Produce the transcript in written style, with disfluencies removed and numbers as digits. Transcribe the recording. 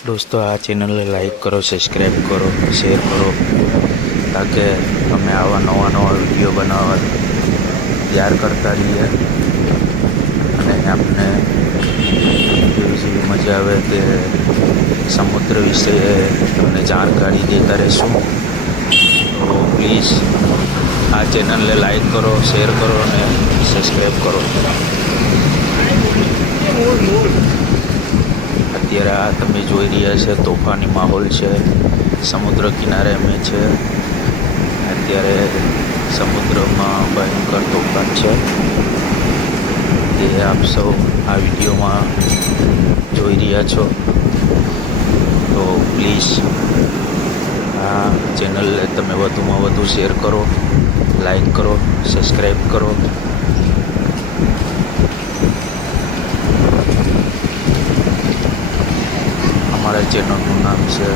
दोस्तों आ चैनल ने लाइक करो, सब्सक्राइब करो, शेर करो ताकि અમે આવા નવા વિડીયો બનાવવા તૈયાર કરતા રહીએ અને આપને જેવી મજા આવે તે સમુદ્ર વિશે તમને જાણકારી દેતા રહેશું। તો પ્લીઝ આ ચેનલને લાઈક કરો, શેર કરો અને સબસ્ક્રાઈબ કરો। અત્યારે આ તમે જોઈ રહ્યા છે તોફાની માહોલ છે, સમુદ્ર કિનારે અમે છે। અત્યારે સમુદ્રમાં ભયંકર તોફાન છે તે આપ સૌ આ વિડીયોમાં જોઈ રહ્યા છો। તો પ્લીઝ આ ચેનલને તમે વધુમાં વધુ શેર કરો, લાઈક કરો, સબસ્ક્રાઈબ કરો। हमारे चैनल का नाम से